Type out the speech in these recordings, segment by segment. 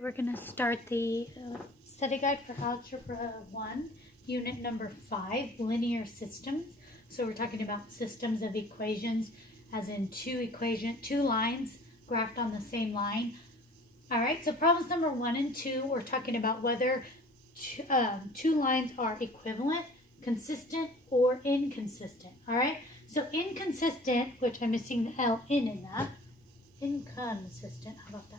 We're going to start the study guide for Algebra 1, unit number 5, linear systems. So we're talking about systems of equations, as in two lines graphed on the same line. All right, so problems number 1 and 2, we're talking about whether two lines are equivalent, consistent, or inconsistent. All right, so inconsistent, which I'm missing the L in that. Inconsistent, how about that?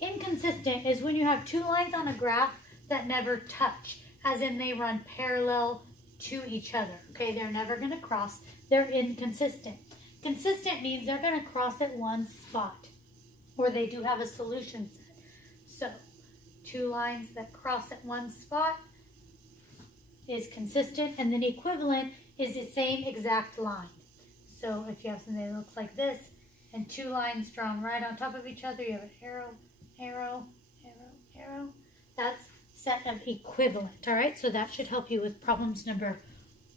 Inconsistent is when you have two lines on a graph that never touch, as in they run parallel to each other. Okay, they're never going to cross. They're inconsistent. Consistent means they're going to cross at one spot, or they do have a solution set. So, two lines that cross at one spot is consistent, and then equivalent is the same exact line. So, if you have something that looks like this, and two lines drawn right on top of each other, you have an arrow, arrow, arrow, arrow. That's set of equivalent, all right? So that should help you with problems number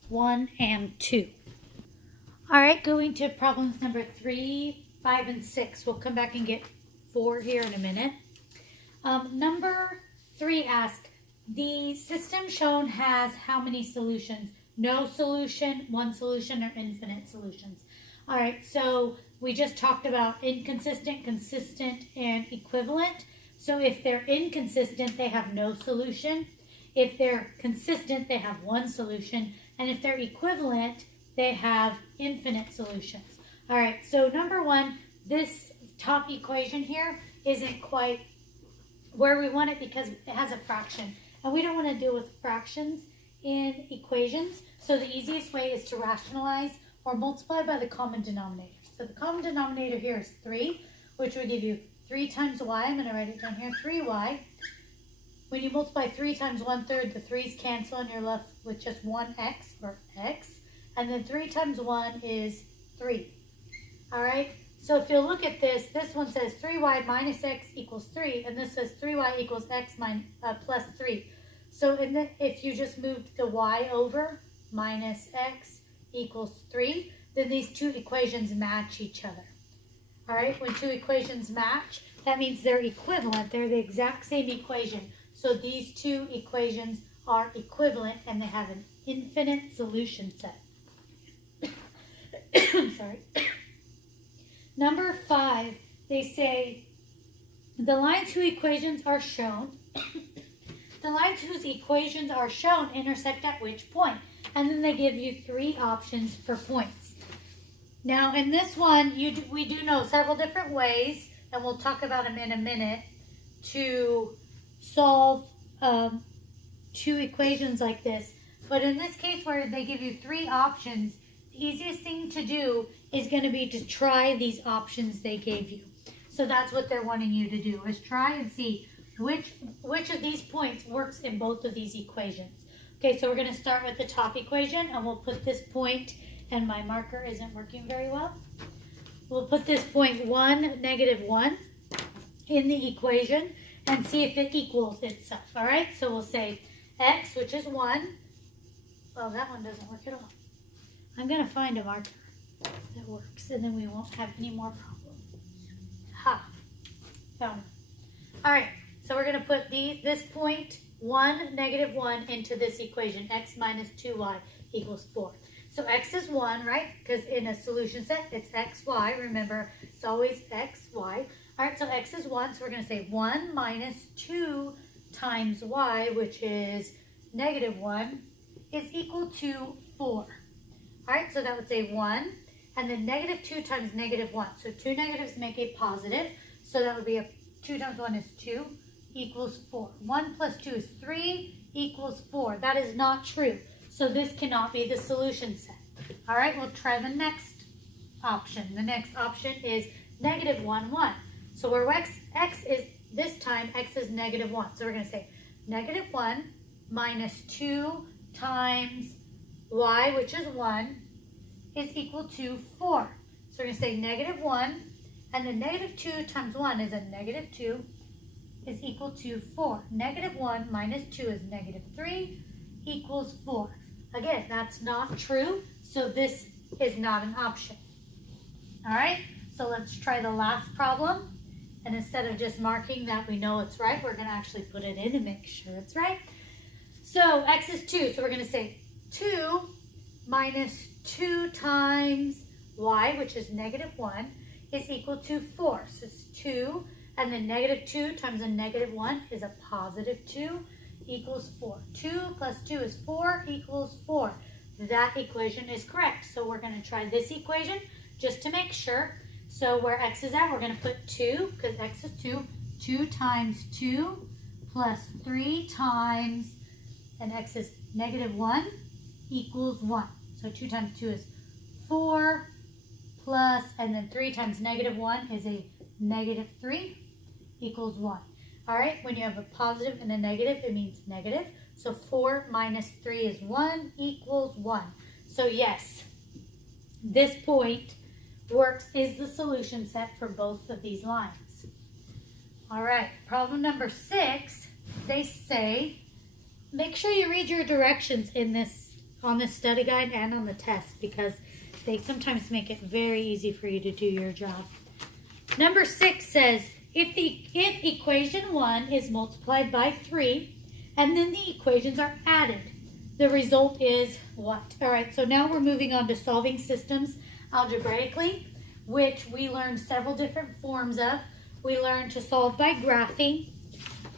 1 and 2. All right, going to problems number 3, 5, and 6. We'll come back and get 4 here in a minute. Number 3 asks, the system shown has how many solutions? No solution, one solution, or infinite solutions. All right, so we just talked about inconsistent, consistent, and equivalent. So if they're inconsistent, they have no solution. If they're consistent, they have one solution. And if they're equivalent, they have infinite solutions. All right, so number 1, this top equation here isn't quite where we want it because it has a fraction. And we don't want to deal with fractions in equations. So the easiest way is to rationalize or multiply by the common denominator. So the common denominator here is 3, which would give you 3 times y. I'm going to write it down here, 3y. When you multiply 3 times 1/3, the 3's cancel and you're left with just 1x, or x. And then 3 times 1 is 3. All right? So if you look at this, this one says 3y minus x equals 3, and this says 3y equals x plus 3. So if you just moved the y over, minus x equals 3, then these two equations match each other. All right, when two equations match, that means they're equivalent. They're the exact same equation. So these two equations are equivalent and they have an infinite solution set. Sorry. Number 5, they say the lines whose equations are shown, the lines whose equations are shown intersect at which point? And then they give you 3 options for points. Now, in this one, we do know several different ways, and we'll talk about them in a minute, to solve 2 equations like this. But in this case where they give you 3 options, the easiest thing to do is going to be to try these options they gave you. So that's what they're wanting you to do, is try and see which of these points works in both of these equations. Okay, so we're going to start with the top equation, and we'll put this point, and my marker isn't working very well. We'll put this point 1, -1 in the equation and see if it equals itself, all right? So we'll say x, which is 1. Well, that one doesn't work at all. I'm going to find a marker that works, and then we won't have any more problems. Ha! Found it. All right, so we're going to put this point 1, -1 into this equation, x minus 2y equals 4. So x is 1, right? Because in a solution set, it's xy. Remember, it's always xy. All right, so x is 1, so we're going to say 1 minus 2 times y, which is -1, is equal to 4. All right, so that would say 1, and then -2 times -1. So 2 negatives make a positive, so that would be 2 times 1 is 2. Equals 4. 1 plus 2 is 3 equals 4. That is not true. So this cannot be the solution set. All right, we'll try the next option. The next option is -1, 1. So where x is, this time, x is -1. So we're going to say -1 minus 2 times y, which is 1, is equal to 4. So we're going to say -1, and then -2 times 1 is a -2, is equal to 4. -1 minus 2 is -3 equals 4. Again, that's not true, so this is not an option. All right, so let's try the last problem. And instead of just marking that we know it's right, we're going to actually put it in to make sure it's right. So x is 2. So we're going to say 2 minus 2 times y, which is negative 1, is equal to 4. So it's 2, and then negative 2 times a negative 1 is a positive 2 equals 4. 2 plus 2 is 4 equals 4. That equation is correct. So we're going to try this equation just to make sure. So where x is at, we're going to put 2, because x is 2. 2 times 2 plus 3 times, and x is negative 1 equals 1. So 2 times 2 is 4 plus, and then 3 times negative 1 is a negative 3 equals 1. All right, when you have a positive and a negative, it means negative. So 4 minus 3 is 1 equals 1. So yes, this point works, is the solution set for both of these lines. All right, problem number 6, they say, make sure you read your directions in this, on this study guide and on the test, because they sometimes make it very easy for you to do your job. Number 6 says, if equation 1 is multiplied by 3, and then the equations are added, the result is what? All right, so now we're moving on to solving systems algebraically, which we learned several different forms of. We learned to solve by graphing.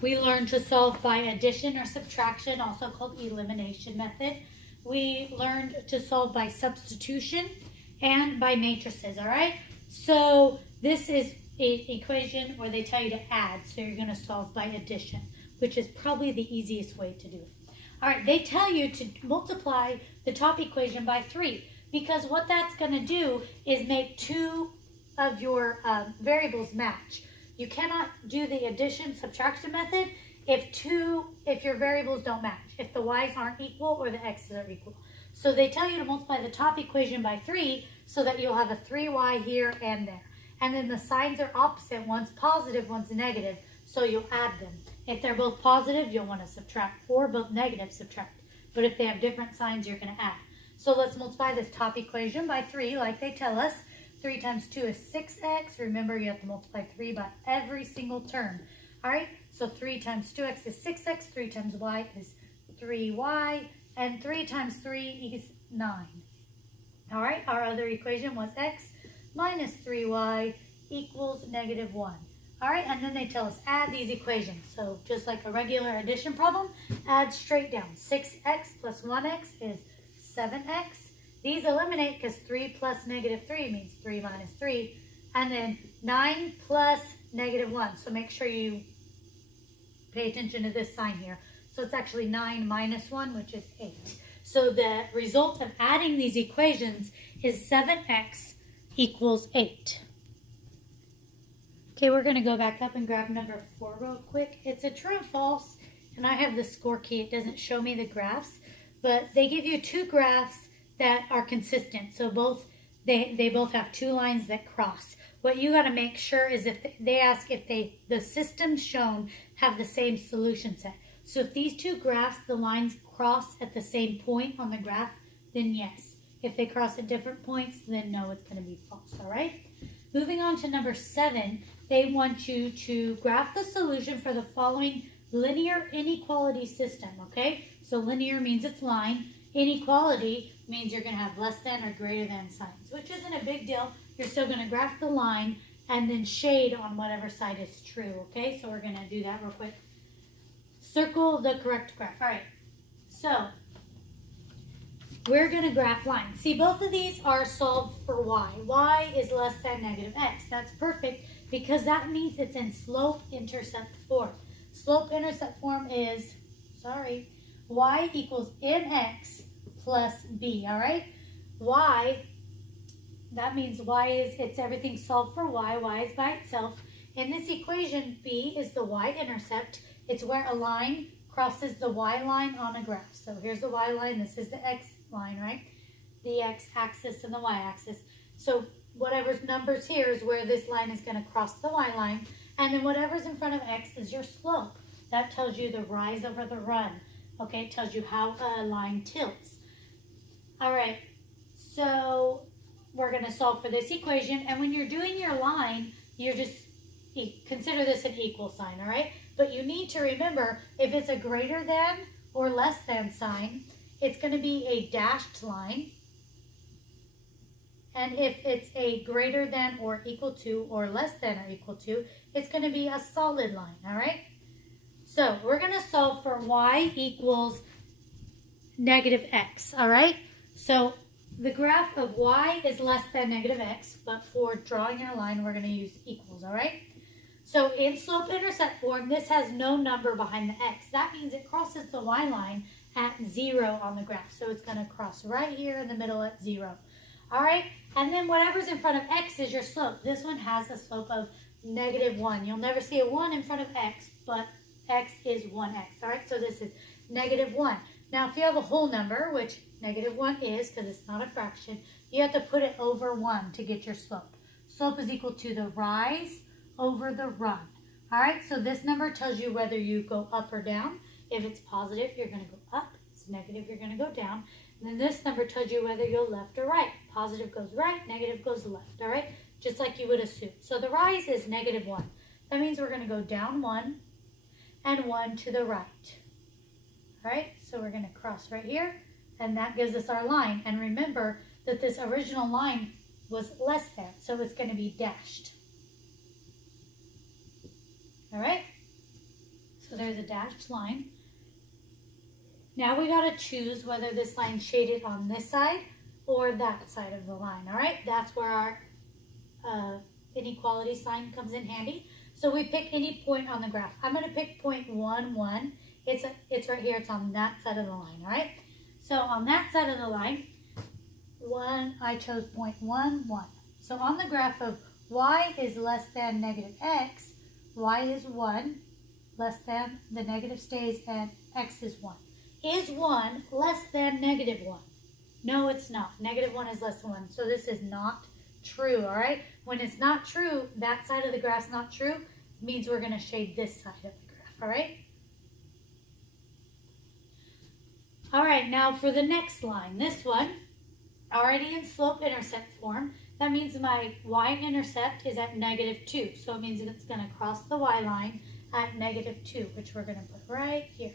We learned to solve by addition or subtraction, also called elimination method. We learned to solve by substitution and by matrices, all right? So this is an equation where they tell you to add, so you're going to solve by addition, which is probably the easiest way to do it. All right, they tell you to multiply the top equation by 3, because what that's going to do is make 2 of your variables match. You cannot do the addition subtraction method if your variables don't match, if the y's aren't equal or the x's are equal. So they tell you to multiply the top equation by 3 so that you'll have a 3y here and there. And then the signs are opposite. One's positive, one's negative, so you'll add them. If they're both positive, you'll want to subtract, or both negative, subtract. But if they have different signs, you're going to add. So let's multiply this top equation by 3 like they tell us. 3 times 2 is 6x. Remember, you have to multiply 3 by every single term. All right, so 3 times 2x is 6x. 3 times y is 3y. And 3 times 3 is 9. All right, our other equation was x minus 3y equals negative 1. All right, and then they tell us add these equations. So just like a regular addition problem, add straight down. 6x plus 1x is 7x. These eliminate because 3 plus negative 3 means 3 minus 3. And then 9 plus negative 1. So make sure you pay attention to this sign here. So it's actually 9 minus 1, which is 8. So the result of adding these equations is 7x equals 8. Okay, we're going to go back up and grab number 4 real quick. It's a true and false, and I have the score key. It doesn't show me the graphs, but they give you 2 graphs that are consistent. So they both have 2 lines that cross. What you got to make sure is if they ask if the systems shown have the same solution set. So if these 2 graphs, the lines cross at the same point on the graph, then yes. If they cross at different points, then no, it's going to be false, all right? Moving on to number 7, they want you to graph the solution for the following linear inequality system, okay? So linear means it's line. Inequality means you're going to have less than or greater than signs, which isn't a big deal. You're still going to graph the line and then shade on whatever side is true, okay? So we're going to do that real quick. Circle the correct graph. All right, so we're going to graph lines. See, both of these are solved for y. Y is less than negative x. That's perfect because that means it's in slope-intercept form. Slope-intercept form is, y equals mx plus b, all right? Y, that means y is, it's everything solved for y. Y is by itself. In this equation, b is the y-intercept. It's where a line crosses the y line on a graph. So here's the y line, this is the x line, right? The x-axis and the y-axis. So whatever's numbers here is where this line is going to cross the y line. And then whatever's in front of x is your slope. That tells you the rise over the run. Okay, it tells you how a line tilts. All right, so we're going to solve for this equation. And when you're doing your line, you're just consider this an equal sign, all right? But you need to remember, if it's a greater than or less than sign, it's going to be a dashed line. And if it's a greater than or equal to or less than or equal to, it's going to be a solid line, all right? So we're going to solve for y equals negative x, all right? So the graph of y is less than negative x, but for drawing our line, we're going to use equals, all right? So in slope-intercept form, this has no number behind the x. That means it crosses the y line at 0 on the graph. So it's going to cross right here in the middle at 0. All right, and then whatever's in front of x is your slope. This one has a slope of negative 1. You'll never see a 1 in front of x, but x is 1x. All right, so this is negative 1. Now, if you have a whole number, which negative 1 is, because it's not a fraction, you have to put it over 1 to get your slope. Slope is equal to the rise over the run. All right, so this number tells you whether you go up or down. If it's positive, you're going to go up. If it's negative, you're going to go down. And then this number tells you whether you'll left or right. Positive goes right, negative goes left, all right? Just like you would assume. So the rise is negative 1. That means we're going to go down 1 and 1 to the right. All right, so we're going to cross right here, and that gives us our line. And remember that this original line was less than, so it's going to be dashed. All right, so there's a dashed line. Now we got to choose whether this line's shaded on this side or that side of the line, all right? That's where our inequality sign comes in handy. So we pick any point on the graph. I'm going to pick point 1, 1. It's right here. It's on that side of the line, all right? So on that side of the line, I chose point 1, 1. So on the graph of y is less than negative x, y is 1, less than, the negative stays, and x is 1. Is 1 less than negative 1? No, it's not. Negative 1 is less than 1. So this is not true, all right? When it's not true, that side of the graph's not true, it means we're going to shade this side of the graph, all right? All right, now for the next line. This one, already in slope-intercept form, that means my y-intercept is at negative 2. So it means it's going to cross the y line at negative 2, which we're going to put right here.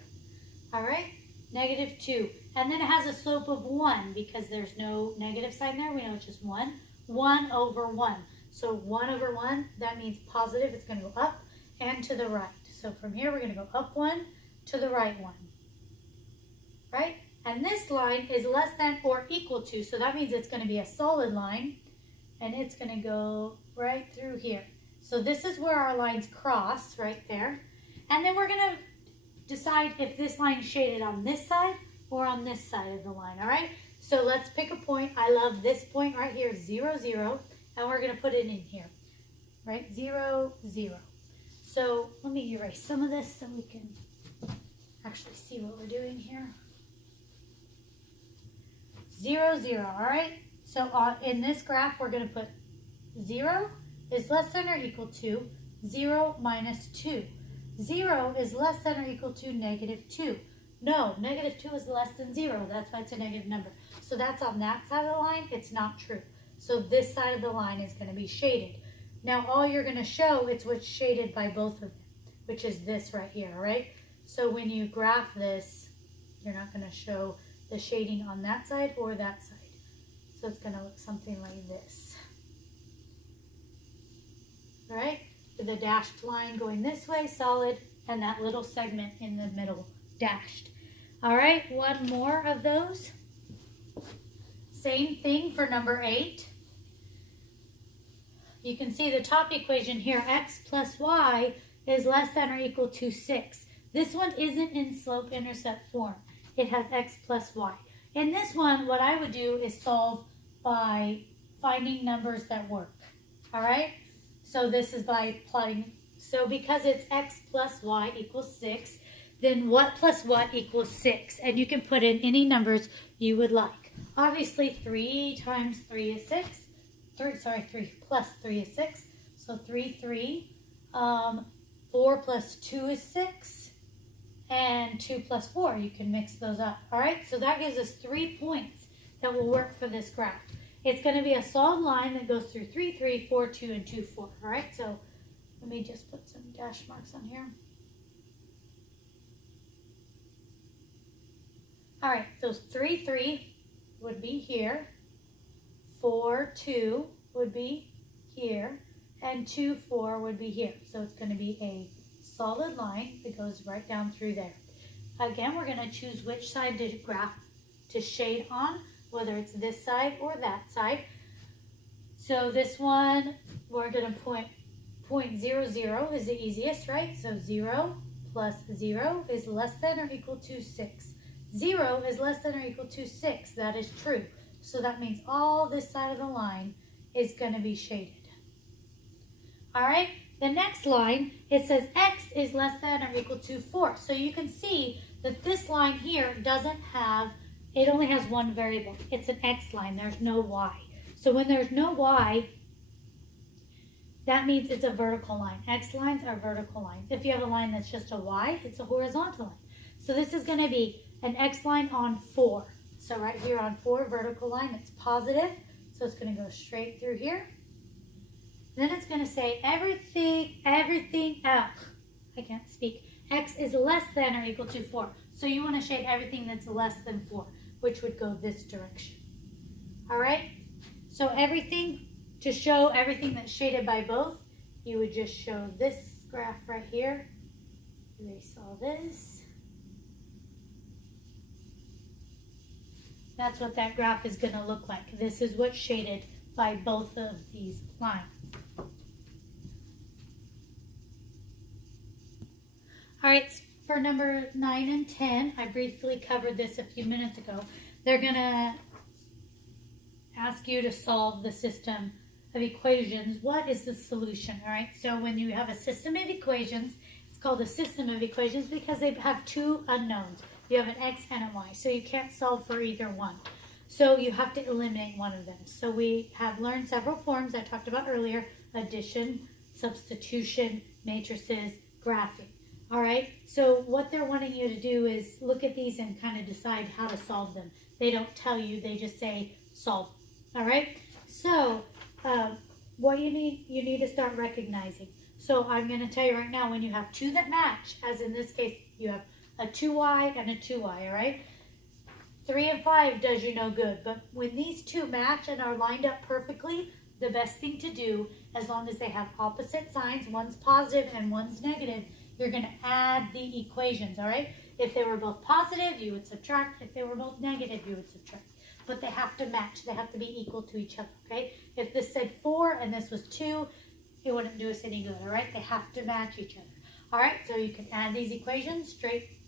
All right? Negative 2. And then it has a slope of 1 because there's no negative sign there. We know it's just 1. 1 over 1. So 1 over 1, that means positive. It's going to go up and to the right. So from here, we're going to go up 1 to the right 1. Right? And this line is less than or equal to. So that means it's going to be a solid line. And it's going to go right through here. So this is where our lines cross right there. And then we're going to decide if this line is shaded on this side or on this side of the line, all right? So let's pick a point. I love this point right here, 0, 0, and we're going to put it in here, right? 0, 0. So let me erase some of this so we can actually see what we're doing here. 0, 0, all right? So in this graph, we're going to put 0 is less than or equal to 0 minus 2. 0 is less than or equal to negative 2. No, negative 2 is less than 0. That's why it's a negative number. So that's on that side of the line. It's not true. So this side of the line is going to be shaded. Now all you're going to show is what's shaded by both of them, which is this right here, right? So when you graph this, you're not going to show the shading on that side or that side. So it's going to look something like this. All right? With the dashed line going this way, solid, and that little segment in the middle, dashed. All right, one more of those. Same thing for number 8. You can see the top equation here, x plus y is less than or equal to 6. This one isn't in slope-intercept form. It has x plus y. In this one, what I would do is solve by finding numbers that work. All right? So this is by plotting. So because it's x plus y equals 6, then what plus what equals 6? And you can put in any numbers you would like. Obviously, 3 times 3 is 6. 3 plus 3 is 6. So 3, 3. 4 plus 2 is 6. And 2 plus 4, you can mix those up. All right, so that gives us 3 points that will work for this graph. It's going to be a solid line that goes through 3, 3, 4, 2, and 2, 4. All right, so Let me just put some dash marks on here. All right, so 3, 3 would be here. 4, 2 would be here. And 2, 4 would be here. So it's going to be a solid line that goes right down through there. Again, we're going to choose which side to graph to shade on, whether it's this side or that side. So this one, we're going to point 0, 0 is the easiest, right? So 0 plus 0 is less than or equal to 6. 0 is less than or equal to 6. That is true. So that means all this side of the line is going to be shaded. All right, the next line, it says x is less than or equal to 4. So you can see that this line here doesn't have, it only has one variable. It's an x line. There's no y. So when there's no y, that means it's a vertical line. X lines are vertical lines. If you have a line that's just a y, it's a horizontal line. So this is going to be an x line on 4. So right here on 4, vertical line, it's positive. So it's going to go straight through here. Then it's going to say everything, I can't speak. X is less than or equal to 4. So you want to shade everything that's less than 4, which would go this direction. All right? So everything, to show everything that's shaded by both, you would just show this graph right here. Erase all this. That's what that graph is going to look like. This is what's shaded by both of these lines. All right, for number 9 and 10, I briefly covered this a few minutes ago. They're going to ask you to solve the system of equations. What is the solution? All right, so when you have a system of equations, it's called a system of equations because they have two unknowns. You have an x and a y, so you can't solve for either one. So you have to eliminate one of them. So we have learned several forms I talked about earlier: addition, substitution, matrices, graphing. All right, so what they're wanting you to do is look at these and kind of decide how to solve them. They don't tell you, they just say solve. All right, so what you need to start recognizing. So I'm going to tell you right now, when you have two that match, as in this case, you have a 2y and a 2y, all right? 3 and 5 does you no good, but when these two match and are lined up perfectly, the best thing to do, as long as they have opposite signs, one's positive and one's negative, you're going to add the equations, all right? If they were both positive, you would subtract. If they were both negative, you would subtract. But they have to match. They have to be equal to each other, okay? If this said 4 and this was 2, it wouldn't do us any good, all right? They have to match each other. All right, so you can add these equations straight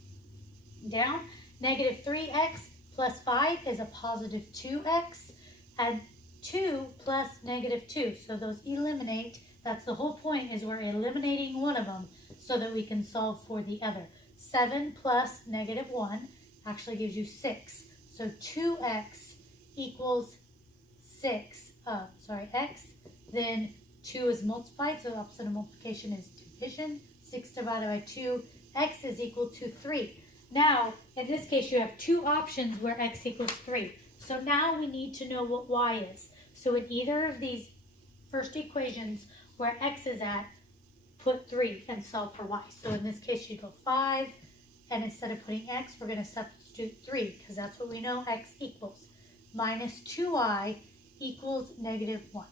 down. Negative 3x plus 5 is a positive 2x. And 2 plus negative 2. So those eliminate. That's the whole point, is we're eliminating one of them so that we can solve for the other. 7 plus negative 1 actually gives you 6. So 2x equals 6. X. Then 2 is multiplied, so the opposite of multiplication is division. 6 divided by 2, x is equal to 3. Now, in this case, you have two options where x equals 3. So now we need to know what y is. So in either of these first equations where x is at, put 3 and solve for y. So in this case, you go 5, and instead of putting x, we're going to substitute 3, because that's what we know x equals. Minus 2y equals negative 1.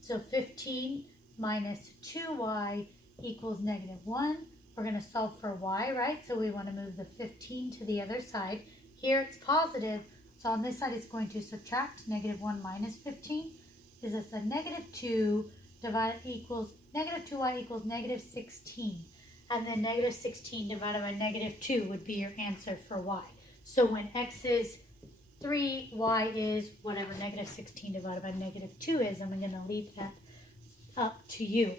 So 15 minus 2y equals negative 1. We're going to solve for y, right? So we want to move the 15 to the other side. Here it's positive, so on this side it's going to subtract. Negative 1 minus 15 is this a negative 2 equals negative 2y equals negative 16. And then negative 16 divided by negative 2 would be your answer for y. So when x is 3, y is whatever negative 16 divided by negative 2 is, and I'm going to leave that up to you.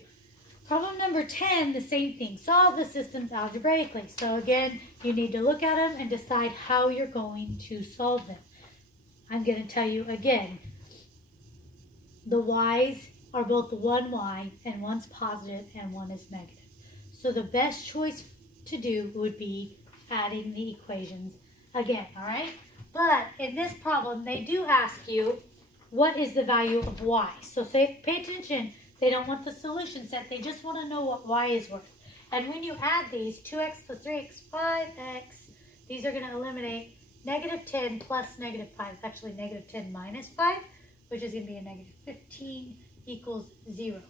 Problem number 10, the same thing. Solve the systems algebraically. So again, you need to look at them and decide how you're going to solve them. I'm going to tell you again, the y's are both one y and one's positive and one is negative. So the best choice to do would be adding the equations again, all right? But in this problem, they do ask you, what is the value of y? So pay attention They don't want the solution set. They just want to know what y is worth. And when you add these, 2x plus 3x, 5x, these are going to eliminate negative 10 plus negative 5. It's actually negative 10 minus 5, which is going to be a negative 15 equals 0.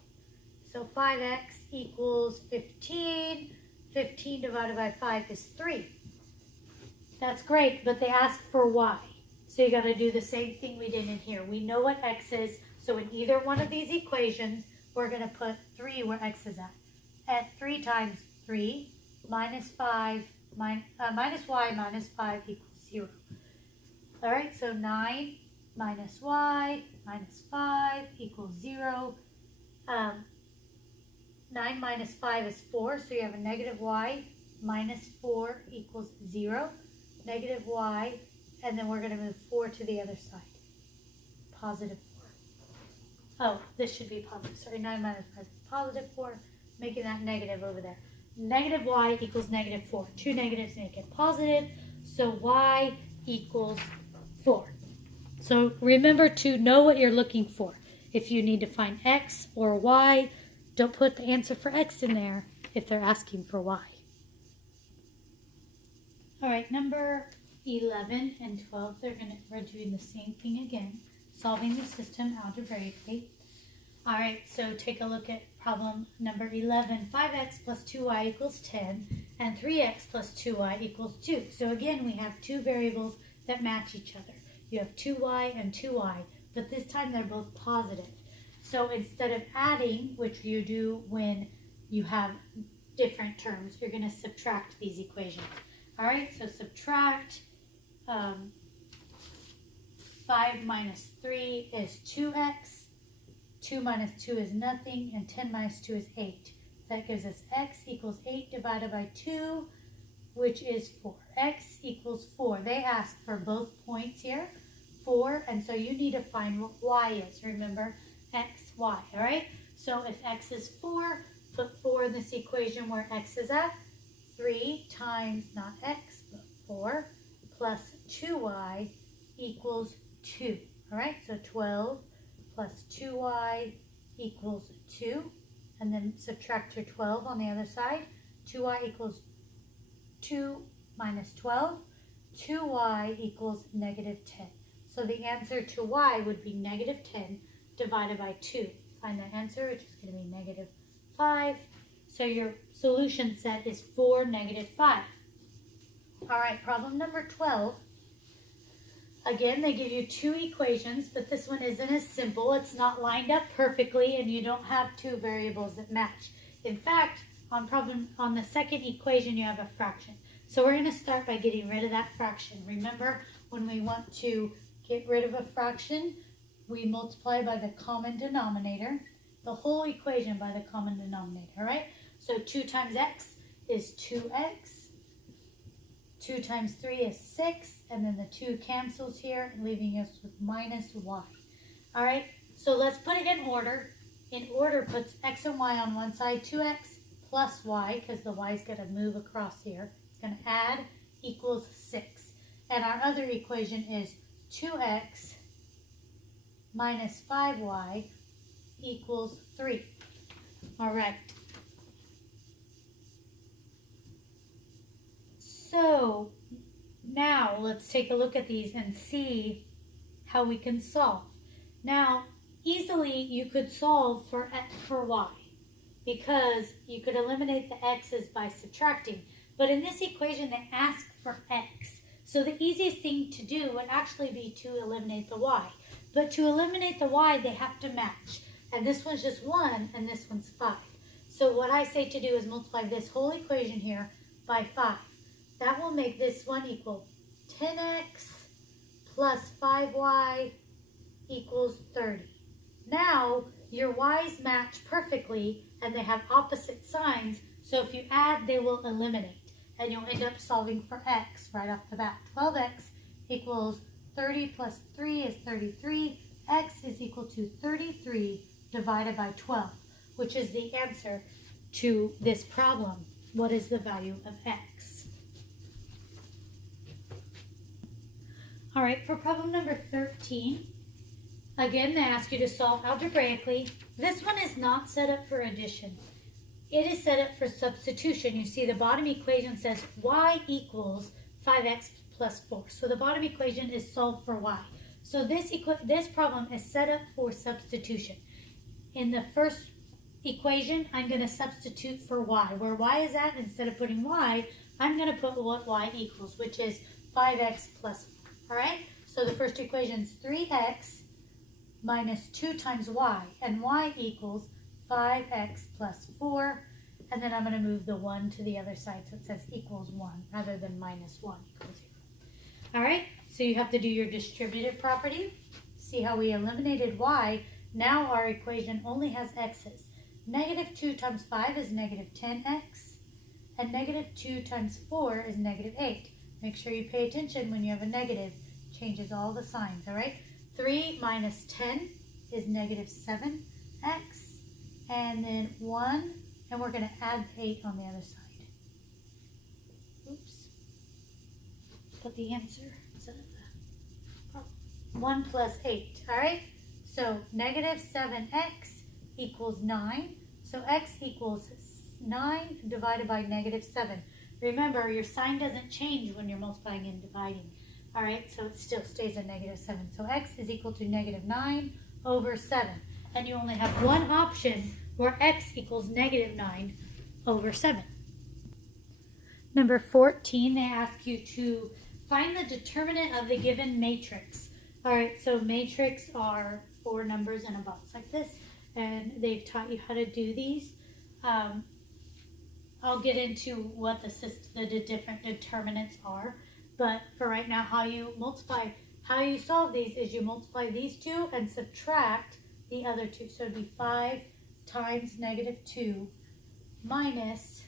So 5x equals 15. 15 divided by 5 is 3. That's great, but they ask for y. So you got to do the same thing we did in here. We know what x is, so in either one of these equations, we're going to put 3 where x is at. At 3 times 3 minus 5 minus y minus 5 equals 0. All right, so 9 minus y minus 5 equals 0. 9 minus 5 is 4, so you have a negative y minus 4 equals 0. Negative y, and then we're going to move 4 to the other side. Positive 4. Oh, this should be positive. Sorry, 9 minus 5 is positive 4, making that negative over there. Negative y equals negative 4. Two negatives make it positive, so y equals 4. So remember to know what you're looking for. If you need to find x or y, don't put the answer for x in there if they're asking for y. All right, number 11 and 12, we're doing the same thing again, solving the system algebraically. All right, so take a look at problem number 11. 5x plus 2y equals 10, and 3x plus 2y equals 2. So again, we have two variables that match each other. You have 2y and 2y, but this time they're both positive. So instead of adding, which you do when you have different terms, you're going to subtract these equations. All right, so subtract 5 minus 3 is 2x, 2 minus 2 is nothing, and 10 minus 2 is 8. That gives us x equals 8 divided by 2, which is 4. X equals 4. They ask for both points here, 4, and so you need to find what y is. Remember, x, y, all right? So if x is 4, put 4 in this equation where x is at. 3 times, not x, but 4, plus 2y equals 2. All right, so 12 plus 2y equals 2. And then subtract your 12 on the other side. 2y equals 2 minus 12. 2y equals negative 10. So the answer to y would be negative 10 divided by 2. Find the answer, which is going to be negative 5. So your solution set is 4, negative 5. All right, problem number 12. Again, they give you two equations, but this one isn't as simple. It's not lined up perfectly, and you don't have two variables that match. In fact, on the second equation, you have a fraction. So we're going to start by getting rid of that fraction. Remember, when we want to get rid of a fraction, we multiply by the common denominator, the whole equation by the common denominator, all right? So 2 times x is 2x. 2 times 3 is 6, and then the 2 cancels here, leaving us with minus y. All right, so let's put it in order. In order, puts x and y on one side, 2x plus y, because the y is going to move across here. It's going to add equals 6. And our other equation is 2x minus 5y equals 3. All right. So now let's take a look at these and see how we can solve. Now, easily you could solve for y because you could eliminate the x's by subtracting. But in this equation, they ask for x. So the easiest thing to do would actually be to eliminate the y. But to eliminate the y, they have to match. And this one's just 1, and this one's 5. So what I say to do is multiply this whole equation here by 5. That will make this one equal 10x plus 5y equals 30. Now, your y's match perfectly, and they have opposite signs, so if you add, they will eliminate. And you'll end up solving for x right off the bat. 12x equals 30 plus 3 is 33. X is equal to 33 divided by 12, which is the answer to this problem. What is the value of x? All right, for problem number 13, again, they ask you to solve algebraically. This one is not set up for addition. It is set up for substitution. You see the bottom equation says y equals 5x plus 4. So the bottom equation is solved for y. So this problem is set up for substitution. In the first equation, I'm going to substitute for y. Where y is at, instead of putting y, I'm going to put what y equals, which is 5x plus 4. All right? So the first equation is 3x minus 2 times y, and y equals 5x plus 4, and then I'm going to move the 1 to the other side so it says equals 1 rather than minus 1 equals 0. All right, so you have to do your distributive property. See how we eliminated y. Now our equation only has x's. Negative 2 times 5 is negative 10x, and negative 2 times 4 is negative 8. Make sure you pay attention when you have a negative. Changes all the signs, all right? 3 minus 10 is negative 7x, and then 1, and we're going to add 8 on the other side. Oops. Put the answer instead of the problem. 1 plus 8, all right? So negative 7x equals 9. So x equals 9 divided by negative 7. Remember, your sign doesn't change when you're multiplying and dividing. All right, so it still stays at negative 7. So x is equal to negative 9 over 7. And you only have one option where x equals negative 9 over 7. Number 14, they ask you to find the determinant of the given matrix. All right, so matrix are 4 numbers in a box like this, and they've taught you how to do these. I'll get into what the different determinants are. But for right now, how you solve these is you multiply these two and subtract the other two. So it'd be 5 times negative 2 minus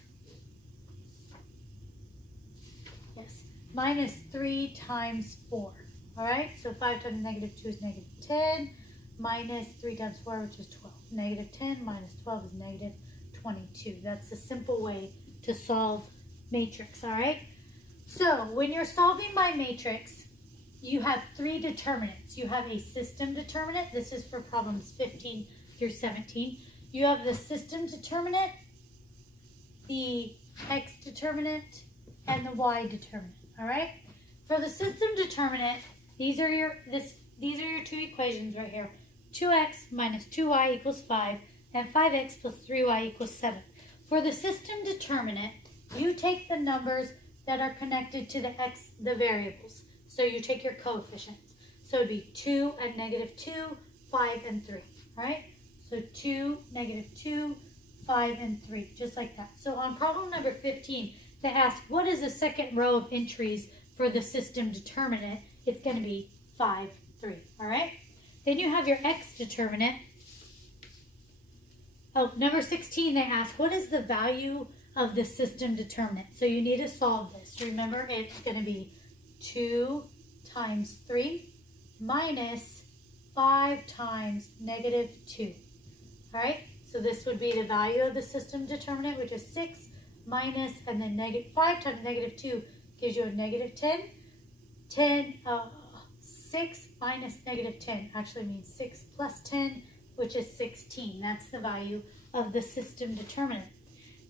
3 times 4. All right, so 5 times negative 2 is negative 10, minus 3 times 4, which is 12. Negative 10 minus 12 is negative 22. That's a simple way to solve matrix, all right? So when you're solving by matrix, you have 3 determinants. You have a system determinant. This is for problems 15 through 17. You have the system determinant, the x determinant, and the y determinant. All right. For the system determinant, these are your 2 equations right here. 2x minus 2y equals 5, and 5x plus 3y equals 7. For the system determinant, you take the numbers that are connected to the variables. So you take your coefficients. So it'd be 2 and negative 2, 5 and 3. All right? So 2, negative 2, 5 and 3, just like that. So on problem number 15, they ask, what is the second row of entries for the system determinant? It's going to be 5, 3. All right? Then you have your x determinant. Oh, number 16, they ask, what is the value of the system determinant? So you need to solve this. Remember, it's going to be 2 times 3 minus 5 times negative 2. All right? So this would be the value of the system determinant, which is 6 minus, and then 5 times negative 2 gives you a negative 10. 6 minus negative 10 actually means 6 plus 10, which is 16. That's the value of the system determinant.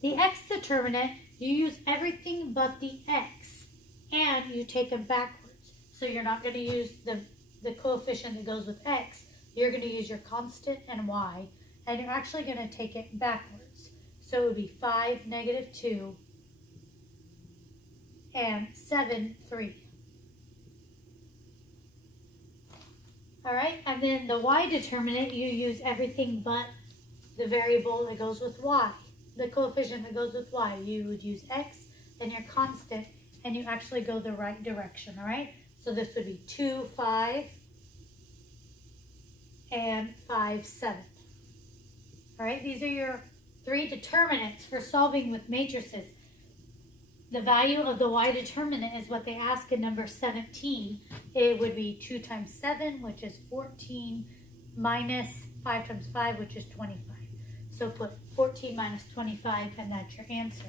The x determinant, you use everything but the x, and you take them backwards. So you're not going to use the coefficient that goes with x. You're going to use your constant and y, and you're actually going to take it backwards. So it would be 5, negative 2, and 7, 3. All right, and then the y determinant, you use everything but the variable that goes with y. The coefficient that goes with y. You would use x and your constant, and you actually go the right direction, all right? So this would be 2, 5, and 5, 7. All right, these are your 3 determinants for solving with matrices. The value of the y determinant is what they ask in number 17. It would be 2 times 7, which is 14, minus 5 times 5, which is 25. So put 14 minus 25, and that's your answer.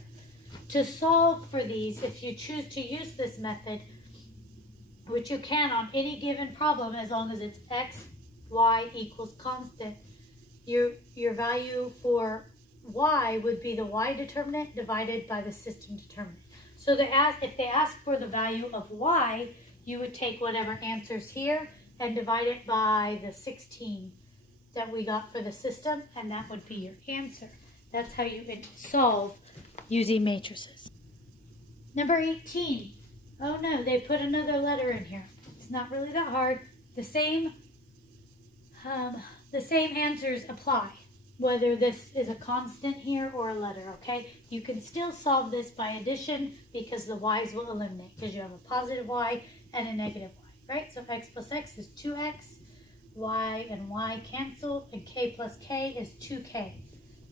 To solve for these, if you choose to use this method, which you can on any given problem as long as it's x, y equals constant, your value for y would be the y determinant divided by the system determinant. So if they ask for the value of y, you would take whatever answers here and divide it by the 16 that we got for the system, and that would be your answer. That's how you would solve using matrices. Number 18. Oh no, they put another letter in here. It's not really that hard. The same answers apply, whether this is a constant here or a letter, okay? You can still solve this by addition because the y's will eliminate because you have a positive y and a negative y, right? So x plus x is 2x, y and y cancel, and k plus k is 2k.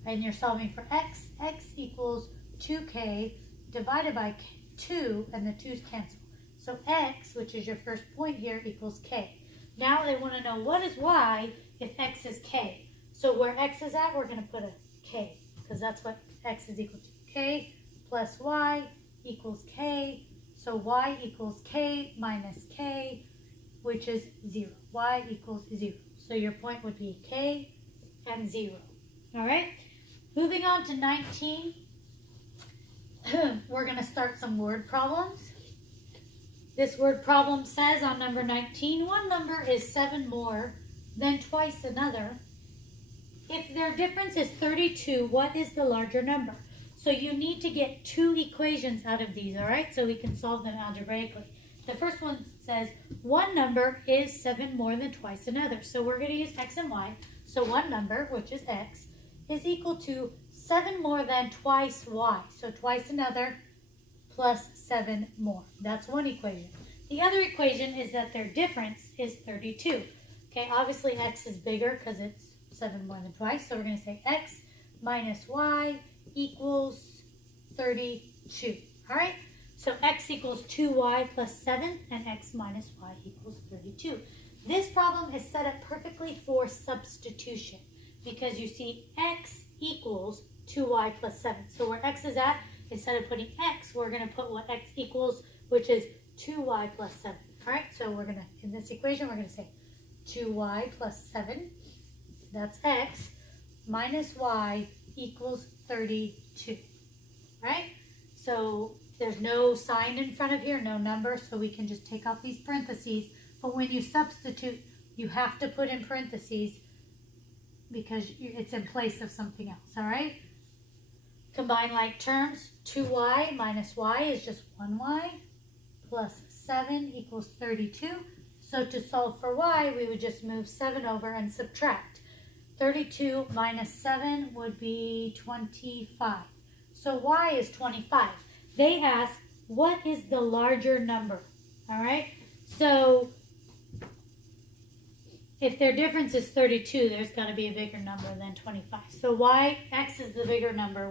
And you're solving for x. X equals 2k divided by 2, and the 2's cancel. So x, which is your first point here, equals k. Now they want to know what is y if x is k. So where x is at, we're going to put a k, because that's what x is equal to. K plus y equals k. So y equals k minus k, which is 0. Y equals 0. So your point would be k and 0. All right? Moving on to 19. We're going to start some word problems. This word problem says on number 19, one number is 7 more than twice another. If their difference is 32, what is the larger number? So you need to get 2 equations out of these, all right? So we can solve them algebraically. The first one says one number is 7 more than twice another. So we're going to use x and y. So one number, which is x, is equal to 7 more than twice y. So twice another plus 7 more. That's one equation. The other equation is that their difference is 32. Okay, obviously x is bigger because it's 7 more than twice. So we're going to say x minus y equals 32. All right? So x equals 2y plus 7, and x minus y equals 32. This problem is set up perfectly for substitution because you see x equals 2y plus 7. So where x is at, instead of putting x, we're going to put what x equals, which is 2y plus 7. All right, so we're going to, in this equation, we're going to say 2y plus 7, that's x, minus y equals 32. Right? So there's no sign in front of here, no number, so we can just take out these parentheses. But when you substitute, you have to put in parentheses because it's in place of something else, all right? Combine like terms, 2y minus y is just 1y, plus 7 equals 32. So to solve for y, we would just move 7 over and subtract. 32 minus 7 would be 25. So y is 25. They ask, what is the larger number? All right? So if their difference is 32, there's got to be a bigger number than 25. So x is the bigger number.